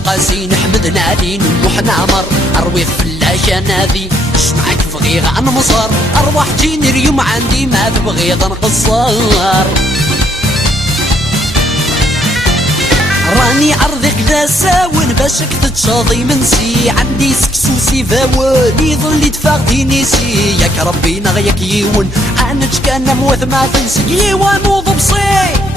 وقاسين حمد نادين وحنا مر اروي فلاشه نادي اش معاك بغي غنمصر ارواح جيني اليوم عندي ما تبغي غنقصر راني عرضك لا ساون باشك تتشاضي منسي عندي سكسوسي فاواني ظلي تفاغدي نسي ياك ربي نغيك يون عنج كان موث ما تنسي يوان وضبصي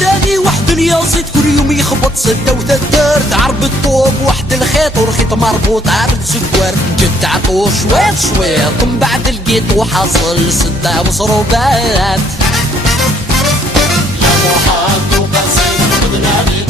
تاني واحد اليازيد كل يوم يخبط ستة وثدار تعرب الطوب واحد الخيط والخيط مربوط عرض سكوار جد عطو شويط شويط من بعد لقيت وحصل ستة وصروبات يا محمد وقاسم بدناني